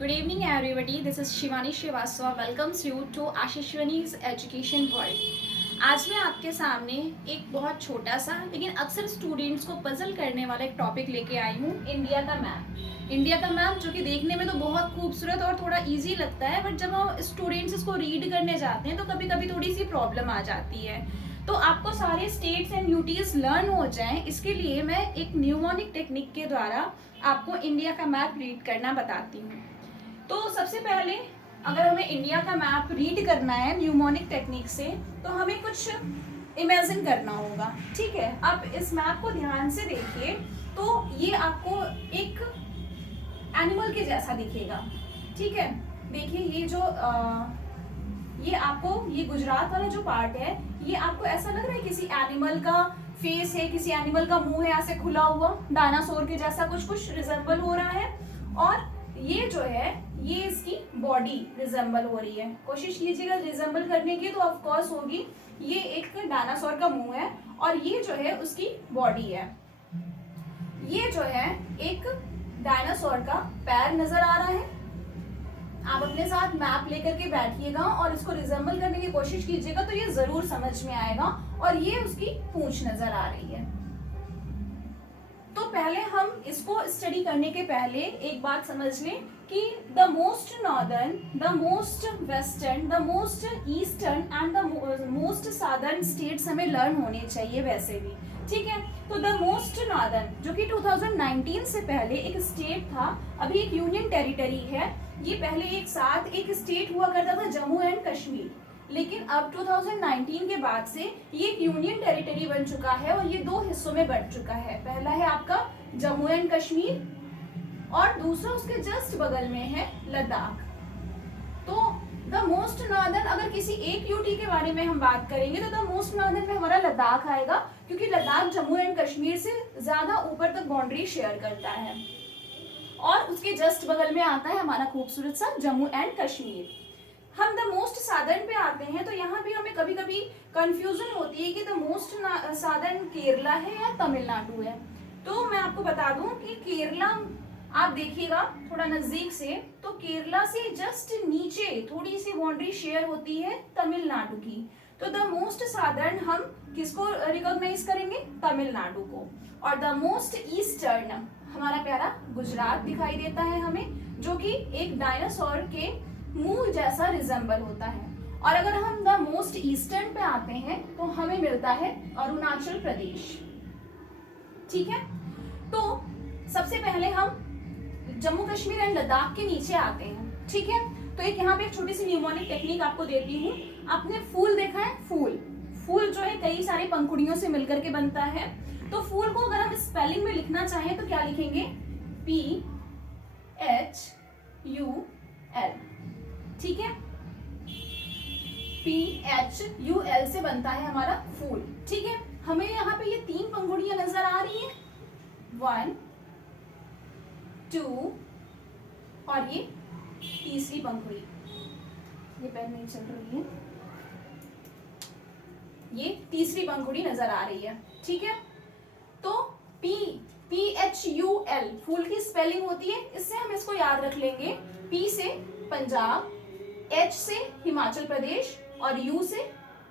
Good evening, everybody. This is Shivani Srivastava. Welcomes you to Ashishwani's Education World. आज मैं आपके सामने एक बहुत छोटा सा लेकिन अक्सर स्टूडेंट्स को पजल करने वाला एक टॉपिक लेके आई हूँ, इंडिया का मैप। इंडिया का मैप जो कि देखने में तो बहुत खूबसूरत और थोड़ा इजी लगता है, बट जब हम स्टूडेंट्स इसको रीड करने जाते हैं तो कभी कभी थोड़ी सी प्रॉब्लम आ जाती है। तो आपको सारे स्टेट्स एंड यूटीज लर्न हो जाएं, इसके लिए मैं एक न्यूमोनिक टेक्निक के द्वारा आपको इंडिया का मैप रीड करना बताती हूँ। तो सबसे पहले अगर हमें इंडिया का मैप रीड करना है न्यूमोनिक टेक्निक से, तो हमें कुछ इमेजिन करना होगा। ठीक है, आप इस मैप को ध्यान से देखिए तो ये आपको एक एनिमल के जैसा दिखेगा। ठीक है, देखिए ये आपको ये गुजरात वाला जो पार्ट है, ये आपको ऐसा लग रहा है किसी एनिमल का फेस है, किसी एनिमल का मुंह है ऐसे खुला हुआ, डायनासोर के जैसा कुछ रिजेंबल हो रहा है। और ये जो है ये इसकी बॉडी रिजेंबल हो रही है। कोशिश कीजिएगा रिजेंबल करने की, तो ऑफ कोर्स होगी। ये एक डायनासोर का मुंह है और ये जो है उसकी बॉडी है। ये जो है एक डायनासोर का पैर नजर आ रहा है। आप अपने साथ मैप लेकर के बैठिएगा और इसको रिजेंबल करने की कोशिश कीजिएगा तो ये जरूर समझ में आएगा। और ये उसकी पूंछ नजर आ रही है। तो पहले हम इसको स्टडी करने के पहले एक बात समझ लें कि the most northern, the most western, the most eastern and the most southern states हमें लर्न होने चाहिए वैसे भी। ठीक है, तो द मोस्ट नॉर्दर्न जो कि 2019 से पहले एक स्टेट था, अभी एक यूनियन टेरिटरी है। ये पहले एक साथ एक स्टेट हुआ करता था, जम्मू एंड कश्मीर, लेकिन अब 2019 के बाद से ये एक यूनियन टेरिटरी बन चुका है और ये दो हिस्सों में बंट चुका है। पहला है आपका जम्मू एंड कश्मीर और दूसरा उसके जस्ट बगल में है लद्दाख। तो द मोस्ट नॉर्दर्न, अगर किसी एक यूटी के बारे में हम बात करेंगे तो द मोस्ट नॉर्दर्न में हमारा लद्दाख आएगा, क्योंकि लद्दाख जम्मू एंड कश्मीर से ज्यादा ऊपर तक बाउंड्री शेयर करता है। और उसके जस्ट बगल में आता है हमारा खूबसूरत सा जम्मू एंड कश्मीर। हम द मोस्ट सादर्न पे आते हैं तो यहाँ भी हमें कभी कभी कंफ्यूजन होती है कि द मोस्ट सादर्न केरला है या तमिलनाडु है। तो मैं आपको बता दूं कि केरला आप देखिएगा थोड़ा नजदीक से, तो केरला से जस्ट नीचे थोड़ी सी बाउंड्री शेयर होती है तमिलनाडु की। तो द मोस्ट सादर्न हम किसको रिकॉग्नाइज करेंगे? तमिलनाडु को। और द मोस्ट ईस्टर्न हमारा प्यारा गुजरात दिखाई देता है हमें, जो कि एक डायनासोर के मुंह जैसा रिजेंबल होता है। और अगर हम द मोस्ट ईस्टर्न पे आते हैं तो हमें मिलता है अरुणाचल प्रदेश। ठीक है, तो सबसे पहले हम जम्मू कश्मीर एंड लद्दाख के नीचे आते हैं। ठीक है, तो एक यहाँ पे एक छोटी सी न्यूमोनिक टेक्निक आपको देती हूँ। आपने फूल देखा है? फूल जो है कई सारे पंखुड़ियों से मिलकर के बनता है। तो फूल को अगर हम स्पेलिंग में लिखना चाहें तो क्या लिखेंगे? PHUL। ठीक है, PHUL से बनता है हमारा फूल। ठीक है, हमें यहाँ पे ये तीन पंखुड़ियां नजर आ रही हैं, 1 2 और ये तीसरी पंखुड़ी। ये पेन नहीं चल रही है, ये तीसरी पंखुड़ी नजर आ रही है। ठीक है, तो PHUL फूल की स्पेलिंग होती है। इससे हम इसको याद रख लेंगे। P से पंजाब, H से हिमाचल प्रदेश और U से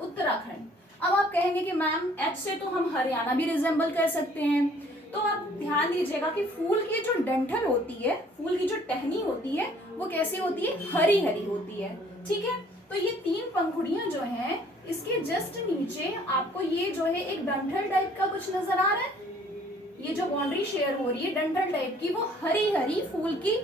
उत्तराखंड। अब आप कहेंगे कि मैम H से तो हम हरियाणा भी रिजेंबल कर सकते हैं। तो आप ध्यान दीजिएगा कि फूल की जो डंठल होती है, फूल की जो टहनी होती है, वो कैसी होती है? हरी हरी होती है। ठीक है, तो ये तीन पंखुड़ियां जो हैं, इसके जस्ट नीचे आपको ये जो है एक डंठल टाइप का कुछ नजर आ रहा है। ये जो बाउंड्री शेयर हो रही है डंठल टाइप की, वो हरी हरी फूल की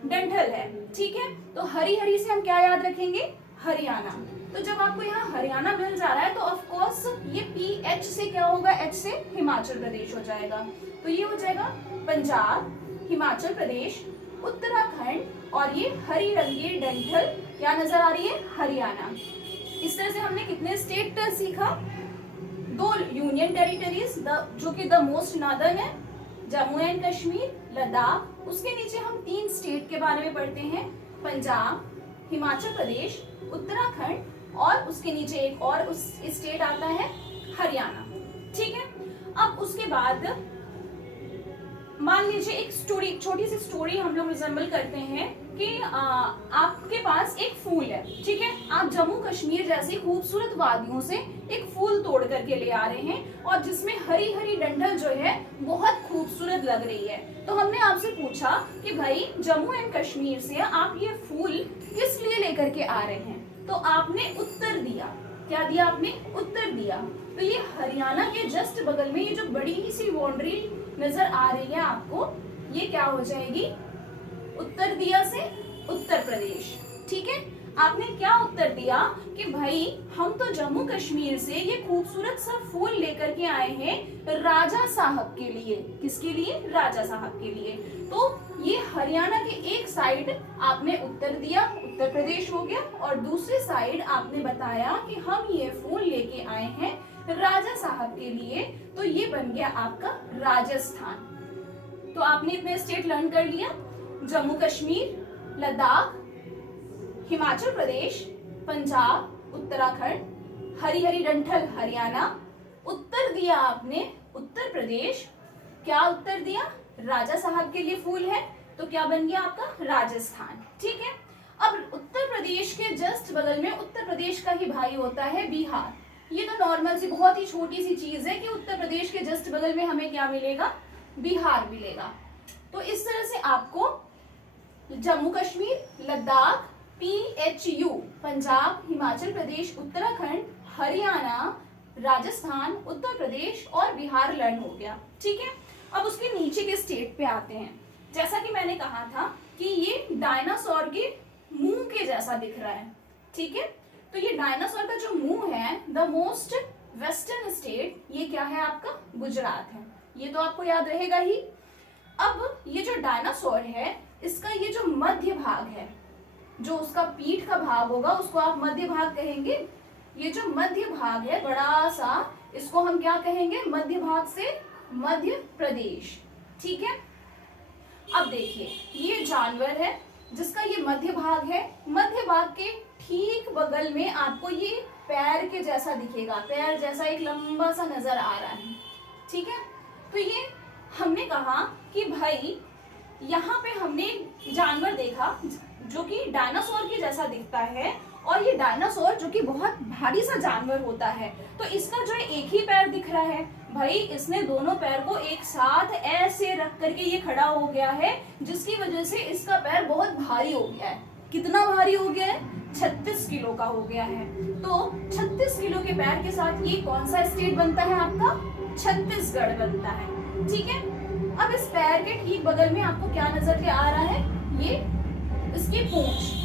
डंठल है। ठीक है, तो हरी हरी से हम क्या याद रखेंगे? हरियाणा। तो जब आपको यहाँ हरियाणा मिल जा रहा है तो ऑफ कोर्स ये PH से क्या होगा? H से हिमाचल प्रदेश हो जाएगा। तो ये हो जाएगा पंजाब, हिमाचल प्रदेश, उत्तराखंड और ये हरी रंगी डंठल क्या नजर आ रही है? हरियाणा। इस तरह से हमने कितने स्टेट सीखा? 2 यूनियन टेरिटरीज, जो कि द मोस्ट नॉर्दर्न है जम्मू एंड कश्मीर, लद्दाख। उसके नीचे हम 3 स्टेट के बारे में पढ़ते हैं, पंजाब, हिमाचल प्रदेश, उत्तराखंड और उसके नीचे एक और उस स्टेट आता है हरियाणा। ठीक है, अब उसके बाद मान लीजिए एक स्टोरी, छोटी सी स्टोरी हम लोग रिजेंबल करते हैं कि आपके पास एक फूल है, ठीक है, आप जम्मू कश्मीर जैसी खूबसूरत वादियों से एक फूल तोड़ करके ले आ रहे हैं और जिसमें हरी हरी डंठल जो है बहुत खूबसूरत लग रही है। तो हमने आपसे पूछा कि भाई जम्मू एंड कश्मीर से आप ये फूल किस लिए लेकर के आ रहे हैं, तो आपने उत्तर दिया। क्या दिया आपने? उत्तर दिया। तो ये हरियाणा के जस्ट बगल में ये जो बड़ी सी बाउंड्री नजर आ रही है आपको, ये क्या हो जाएगी? उत्तर दिया से उत्तर प्रदेश। ठीक है, आपने क्या उत्तर दिया कि भाई हम तो जम्मू कश्मीर से ये खूबसूरत सा फूल लेकर के आए हैं राजा साहब के लिए। किसके लिए? राजा साहब के लिए। तो ये हरियाणा के एक साइड आपने उत्तर दिया, उत्तर प्रदेश हो गया, और दूसरी साइड आपने बताया कि हम ये फूल लेके आए हैं राजा साहब के लिए, तो ये बन गया आपका राजस्थान। तो आपने इतने स्टेट लर्न कर लिया, जम्मू कश्मीर, लद्दाख, हिमाचल प्रदेश, पंजाब, उत्तराखंड, हरी हरी डंठल हरियाणा। उत्तर दिया आपने उत्तर प्रदेश। क्या उत्तर दिया? राजा साहब के लिए फूल है, तो क्या बन गया आपका? राजस्थान। ठीक है, अब उत्तर प्रदेश के जस्ट बगल में उत्तर प्रदेश का ही भाई होता है बिहार। ये तो नॉर्मल सी बहुत ही छोटी सी चीज है कि उत्तर प्रदेश के जस्ट बगल में हमें क्या मिलेगा? बिहार मिलेगा। तो इस तरह से आपको जम्मू कश्मीर, लद्दाख, PHU, पंजाब, हिमाचल प्रदेश, उत्तराखंड, हरियाणा, राजस्थान, उत्तर प्रदेश और बिहार लर्न हो गया। ठीक है, अब उसके नीचे के स्टेट पे आते हैं। जैसा कि मैंने कहा था कि ये डायनासोर के मुंह के जैसा दिख रहा है। ठीक है, तो ये डायनासोर का जो मुंह है, द मोस्ट वेस्टर्न स्टेट, ये क्या है आपका? गुजरात है। ये तो आपको याद रहेगा ही। अब ये जो डायनासोर है, इसका ये जो मध्य भाग है, जो उसका पीठ का भाग होगा उसको आप मध्य भाग कहेंगे। ये जो मध्य भाग है बड़ा सा, इसको हम क्या कहेंगे? मध्य भाग से मध्य प्रदेश। ठीक है, अब देखिए ये जानवर है जिसका ये मध्य भाग है। मध्य भाग के ठीक बगल में आपको ये पैर के जैसा दिखेगा, पैर जैसा एक लंबा सा नजर आ रहा है। ठीक है, तो ये हमने कहा कि भाई यहाँ पे हमने जानवर देखा जो कि डायनासोर के जैसा दिखता है, और ये डायनासोर जो कि बहुत भारी सा जानवर होता है, तो इसका जो एक ही पैर दिख रहा है। भाई इसने दोनों पैर को एक साथ ऐसे रख करके ये खड़ा हो गया है, जिसकी वजह से इसका पैर बहुत भारी हो गया है। कितना भारी हो गया है? 36 किलो का हो गया है। तो 36 किलो के पैर के साथ ये कौन सा स्टेट बनता है आपका? छत्तीसगढ़ बनता है। ठीक है, अब इस पैर के ठीक बगल में आपको क्या नजर के आ रहा है? ये इसकी पूंछ।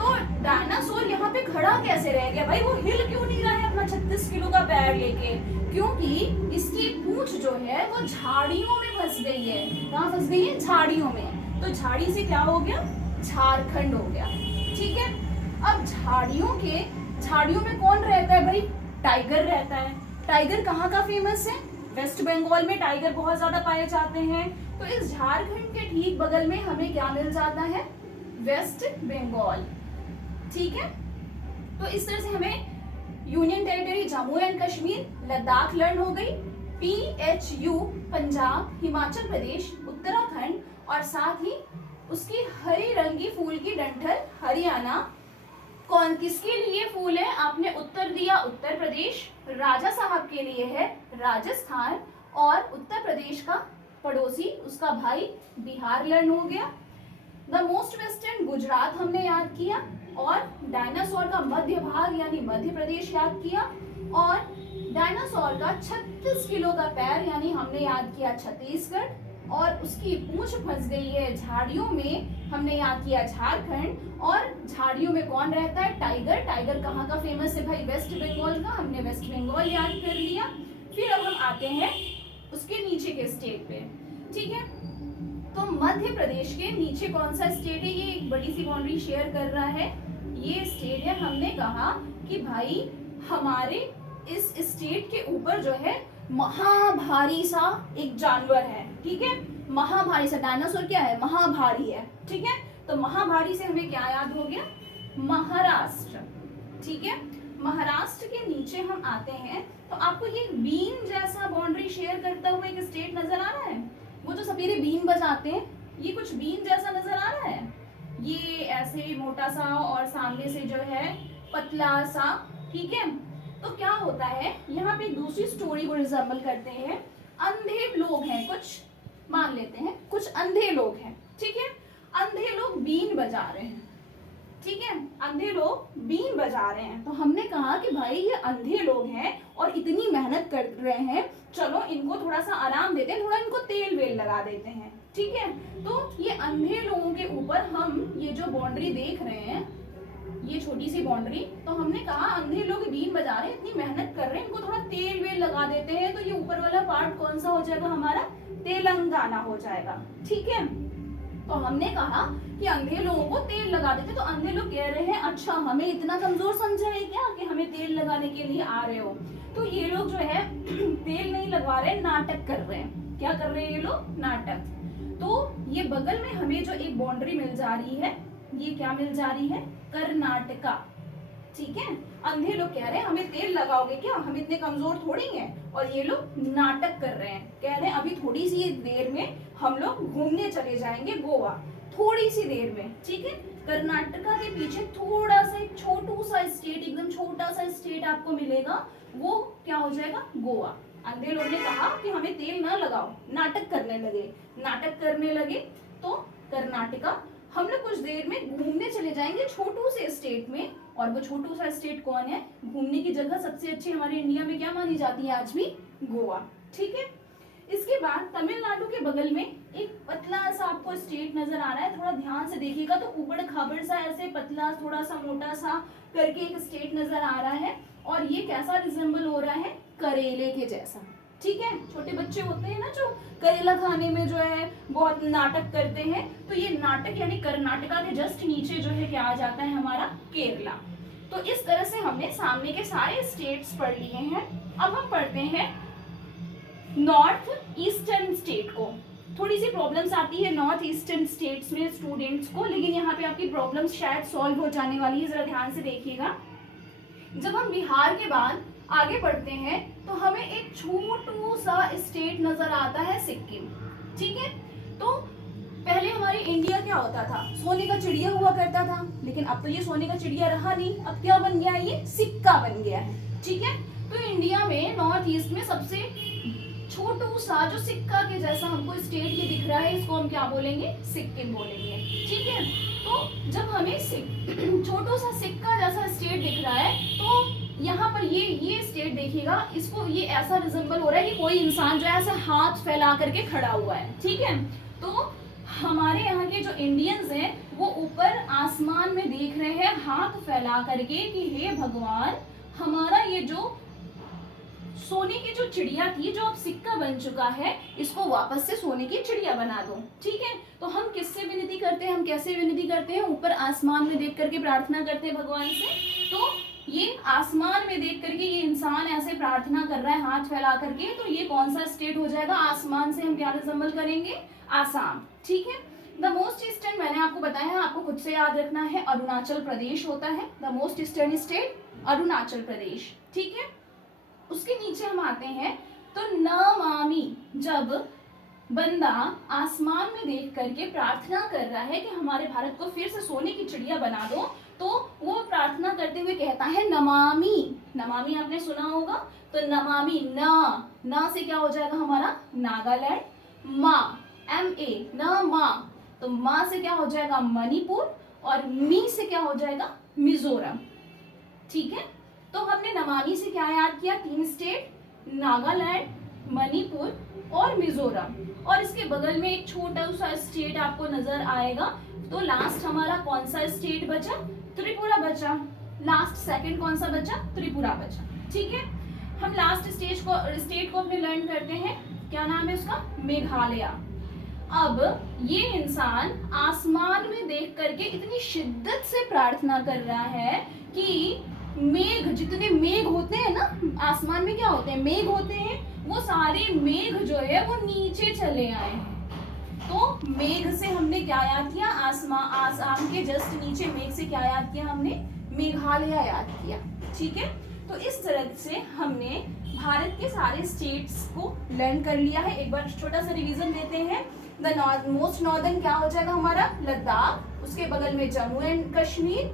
तो डायनासोर यहाँ पे खड़ा कैसे रह गया भाई? वो हिल क्यों नहीं रहा है अपना 36 किलो का पैर लेके? क्योंकि इसकी पूंछ जो है वो झाड़ियों में फंस गई है। कहाँ फंस गई है? झाड़ियों में। तो झाड़ी से क्या हो गया? झारखंड हो गया। ठीक है, अब झाड़ियों में कौन रहता है भाई? टाइगर रहता है। टाइगर कहाँ का फेमस है? वेस्ट बंगाल में टाइगर बहुत ज्यादा पाए जाते हैं। तो इस झारखंड के ठीक बगल में हमें क्या मिल जाता है? वेस्ट बंगाल। ठीक है, तो इस तरह से हमें union territory Jammu and Kashmir, Ladakh learn हो गई, PHU पंजाब, हिमाचल प्रदेश, उत्तराखंड, और साथ ही उसकी हरी रंगी फूल की डंठल हरियाणा। कौन किसके लिए फूल है? आपने उत्तर दिया उत्तर प्रदेश, राजा साहब के लिए है राजस्थान, और उत्तर प्रदेश का पड़ोसी उसका भाई बिहार लर्न हो गया। द मोस्ट वेस्टर्न गुजरात हमने याद किया, और डायनासोर का मध्य भाग यानी मध्य प्रदेश याद किया, और डायनासोर का 36 किलो का पैर यानी हमने याद किया छत्तीसगढ़, और उसकी पूंछ फंस गई है झाड़ियों में, हमने याद किया झारखंड। और झाड़ियों में कौन रहता है? टाइगर। टाइगर कहाँ का फेमस है भाई? वेस्ट बंगाल का, हमने वेस्ट बंगाल याद कर लिया। फिर अब हम आते हैं उसके नीचे के स्टेट पे। ठीक है, तो मध्य प्रदेश के नीचे कौन सा स्टेट है? ये एक बड़ी सी बाउंड्री शेयर कर रहा है, ये स्टेट है। हमने कहा कि भाई हमारे इस स्टेट के ऊपर जो है महाभारी सा एक जानवर है। ठीक है, महाभारी सा डायनासोर क्या है? महाभारी है। ठीक है, तो महाभारी से हमें क्या याद हो गया? महाराष्ट्र। ठीक है, महाराष्ट्र के नीचे हम आते हैं तो आपको ये बीन जैसा बाउंड्री शेयर करता हुआ एक स्टेट नजर आ रहा है, वो जो सपेरे बीन बजाते हैं, ये कुछ बीन जैसा नजर आ रहा है, ये ऐसे मोटा सा और सामने से जो है पतला सा, ठीक है। तो क्या होता है, यहाँ पे दूसरी स्टोरी को रिजेंबल करते हैं। अंधे लोग हैं कुछ, मान लेते हैं कुछ अंधे लोग हैं, ठीक है। अंधे लोग बीन बजा रहे हैं, ठीक है, अंधे लोग बीन बजा रहे हैं। तो हमने कहा कि भाई ये अंधे लोग हैं और इतनी मेहनत कर रहे हैं, चलो इनको थोड़ा सा आराम देते हैं, थोड़ा इनको तेल वेल लगा देते हैं, ठीक है। तो ये अंधे लोगों के ऊपर हम ये जो बाउंड्री देख रहे हैं, ये छोटी सी बाउंड्री, तो हमने कहा अंधे लोग बीन बजा रहे हैं, इतनी मेहनत कर रहे हैं, इनको थोड़ा तेल वेल लगा देते हैं। तो ये ऊपर वाला पार्ट कौन सा हो जाएगा हमारा, तेलंगाना हो जाएगा, ठीक है। तो हमने कहा कि अंधे लोगों को तेल लगा देते, तो अंधे लोग कह रहे हैं अच्छा हमें इतना कमजोर समझा है क्या कि हमें तेल लगाने के लिए आ रहे हो। तो ये लोग जो है तेल नहीं लगवा रहे, नाटक कर रहे हैं। क्या कर रहे हैं ये लोग, नाटक। तो ये बगल में हमें जो एक बाउंड्री मिल जा रही है, ये क्या मिल जा रही है, कर्नाटका, ठीक है। अंधे लोग कह रहे हैं हमें तेल लगाओगे क्या, हम इतने कमजोर थोड़ी हैं, और ये लोग नाटक कर रहे हैं, कह रहे हैं अभी थोड़ी सी देर में हम लोग घूमने चले जाएंगे गोवा, थोड़ी सी देर में, ठीक है। कर्नाटका के पीछे थोड़ा सा एक छोटू सा स्टेट, एकदम छोटा सा स्टेट आपको मिलेगा, वो क्या हो जाएगा, गोवा। अंधे लोग ने कहा कि हमें तेल ना लगाओ, नाटक करने लगे। तो कर्नाटका हम लोग कुछ देर में घूमने चले जाएंगे छोटू से स्टेट में, और वो छोटू सा स्टेट कौन है, घूमने की जगह सबसे अच्छी हमारे इंडिया में क्या मानी जाती है आज भी, गोवा, ठीक है। इसके बाद तमिलनाडु के बगल में एक पतला सा आपको स्टेट नजर आ रहा है, थोड़ा ध्यान से देखिएगा तो ऊबड़ खाबड़ सा ऐसे पतला थोड़ा सा मोटा सा करके एक स्टेट नजर आ रहा है, और ये कैसा रिजेंबल हो रहा है, करेले के जैसा, ठीक है। छोटे बच्चे होते हैं ना जो करेला खाने में जो है बहुत नाटक करते हैं, तो ये नाटक यानी कर्नाटका के जस्ट नीचे जो है क्या आ जाता है हमारा, केरला। तो इस तरह से हमने सामने के सारे स्टेट्स पढ़ लिए हैं। अब हम पढ़ते हैं नॉर्थ ईस्टर्न स्टेट को। थोड़ी सी प्रॉब्लम्स आती है नॉर्थ ईस्टर्न स्टेट्स में स्टूडेंट्स को, लेकिन यहाँ पे आपकी प्रॉब्लम्स शायद सॉल्व हो जाने वाली है, जरा ध्यान से देखिएगा। जब हम बिहार के बाद आगे बढ़ते हैं तो हमें एक छोटू सा स्टेट नजर आता है, सिक्किम, ठीक है। तो पहले हमारे इंडिया क्या होता था, सोने का चिड़िया हुआ करता था, लेकिन अब तो ये सोने का चिड़िया रहा नहीं, अब क्या बन गया, ये सिक्का बन गया है, ठीक है। तो इंडिया में नॉर्थ ईस्ट में सबसे छोटू सा जो सिक्का के जैसा हमको स्टेट ये दिख रहा है, इसको हम क्या बोलेंगे, सिक्किम बोलेंगे, ठीक है। तो जब हमें छोटू सा सिक्का जैसा स्टेट दिख रहा है, तो यहाँ पर ये स्टेट देखिएगा, इसको ये ऐसा रिजेंबल हो रहा है कि कोई इंसान जो है ऐसे हाथ फैला करके खड़ा हुआ है, ठीक है। तो हमारे यहाँ के जो इंडियंस हैं वो ऊपर आसमान में देख रहे हैं हाथ फैला करके कि हे भगवान, हमारा ये जो सोने की जो चिड़िया थी जो अब सिक्का बन चुका है, इसको वापस से सोने की चिड़िया बना दो, ठीक है। तो हम किससे विनती करते हैं, हम कैसे विनती करते हैं, ऊपर आसमान में देख करके प्रार्थना करते हैं भगवान से। तो ये आसमान में देख करके ये इंसान ऐसे प्रार्थना कर रहा है हाथ फैला करके, तो ये कौन सा स्टेट हो जाएगा, आसमान से हम क्या रिजेंबल करेंगे, आसाम, ठीक है। द मोस्ट ईस्टर्न मैंने आपको बताया है, आपको खुद से याद रखना है, अरुणाचल प्रदेश होता है the most eastern state, Arunachal Pradesh, ठीक है। उसके नीचे हम आते हैं तो नमामि, जब बंदा आसमान में देख करके प्रार्थना कर रहा है कि हमारे भारत को फिर से सोने की चिड़िया बना दो, तो वो प्रार्थना करते हुए कहता है नमामि। नमामि आपने सुना होगा, तो नमामि, ना से क्या हो जाएगा हमारा, नागालैंड, मा, MA, न मा, तो मा से क्या हो जाएगा, मणिपुर, और मी से क्या हो जाएगा, मिजोरम, ठीक है। तो हमने नमामि से क्या याद किया, 3 स्टेट, नागालैंड, मणिपुर और मिजोरम, और इसके बगल में एक छोटा सा स्टेट आपको नजर आएगा। तो लास्ट हमारा कौन सा स्टेट बचा, त्रिपुरा बचा, लास्ट सेकंड कौन सा बचा, त्रिपुरा बचा, ठीक है। हम लास्ट स्टेट को अपने लर्न करते हैं, क्या नाम है उसका, मेघालय। अब ये इंसान आसमान में देख करके इतनी शिद्दत से प्रार्थना कर रहा है कि मेघ, जितने मेघ होते हैं ना आसमान में, क्या होते हैं, मेघ होते हैं, वो सारे मेघ जो है वो नीचे चले आए हैं। तो मेघ से हमने क्या याद किया, आसाम के जस्ट नीचे मेघ से क्या याद किया हमने, मेघालय याद किया, ठीक है। तो इस तरह से हमने भारत के सारे स्टेट्स को लर्न कर लिया है। एक बार छोटा सा रिवीजन देते हैं। द मोस्ट नॉर्दर्न क्या हो जाएगा हमारा, लद्दाख, उसके बगल में Jammu and Kashmir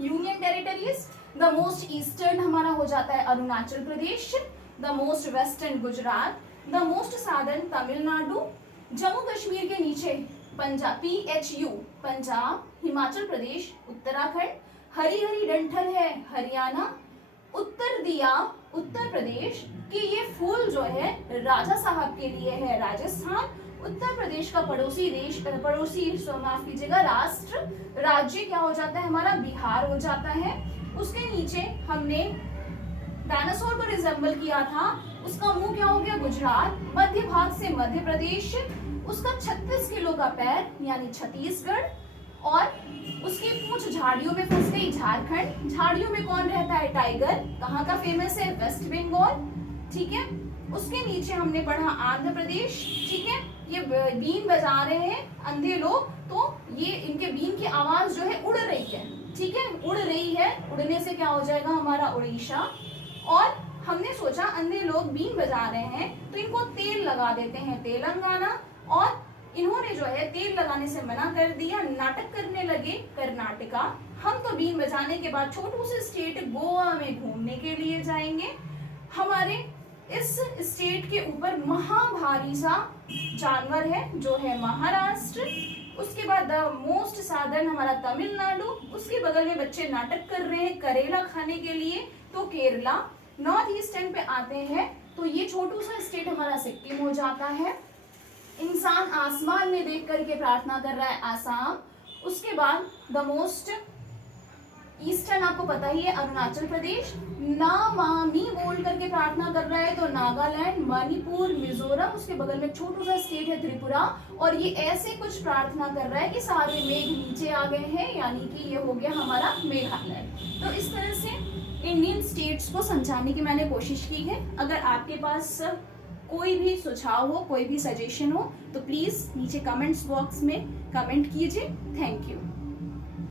union territories. The most eastern हमारा हो जाता है Arunachal Pradesh, the most western Gujarat, the most southern Tamil Nadu, Jammu Kashmir के नीचे पंजाब PHU पंजाब, हिमाचल प्रदेश, उत्तराखंड, हरी हरी डंठल है हरियाणा, उत्तर दिया उत्तर प्रदेश कि ये फूल जो है राजा साहब के लिए है राजस्थान, उत्तर प्रदेश का पड़ोसी देश माफ कीजिएगा राष्ट्र राज्य क्या हो जाता है हमारा, बिहार हो जाता है। उसके नीचे हमने डायनासोर को रिजेंबल किया था, उसका मुंह क्या हो गया, गुजरात, मध्य भाग से मध्य प्रदेश, उसका 36 किलो का पैर यानी छत्तीसगढ़, और उसकी पूंछ झाड़ियों में फंस गई झारखंड। झाड़ियों में कौन रहता है, टाइगर, कहाँ का फेमस है, वेस्ट बंगाल, ठीक है। उसके नीचे हमने पढ़ा आंध्र प्रदेश, ठीक है। ये बीन बजा रहे हैं अंधे लोग, तो ये इनके बीन की आवाज जो है उड़ रही है, ठीक है, उड़ रही है, उड़ने से क्या हो जाएगा हमारा उड़ीसा। और हमने सोचा अंधे लोग बीन बजा रहे हैं तो इनको तेल लगा देते हैं, तेलंगाना, और इन्होंने जो है तेल लगाने से मना कर दिया, नाटक करने लगे कर्नाटका। हम तो बीन बजाने के बाद छोटू से स्टेट गोवा में घूमने के लिए जाएंगे। हमारे इस स्टेट के ऊपर महाभारी सा जानवर है जो है महाराष्ट्र। उसके बाद द मोस्ट सादर्न हमारा तमिलनाडु, उसके बगल में बच्चे नाटक कर रहे हैं करेला खाने के लिए, तो केरला। नॉर्थ ईस्टर्न पे आते हैं तो ये छोटू सा स्टेट हमारा सिक्किम हो जाता है। इंसान आसमान में देख करके प्रार्थना कर रहा है, आसाम। उसके बाद द मोस्ट ईस्टर्न आपको पता ही है अरुणाचल प्रदेश। नामामी बोल करके प्रार्थना कर रहा है तो नागालैंड, मणिपुर, मिजोरम, उसके बगल में छोटू सा स्टेट है त्रिपुरा। और ये ऐसे कुछ प्रार्थना कर रहा है कि सारे मेघ नीचे आ गए हैं, यानी कि ये हो गया हमारा मेघालय। तो इस तरह से इंडियन स्टेट्स को समझाने की मैंने कोशिश की है। अगर आपके पास कोई भी सुझाव हो, कोई भी सजेशन हो, तो प्लीज नीचे कमेंट्स बॉक्स में कमेंट कीजिए। Thank you.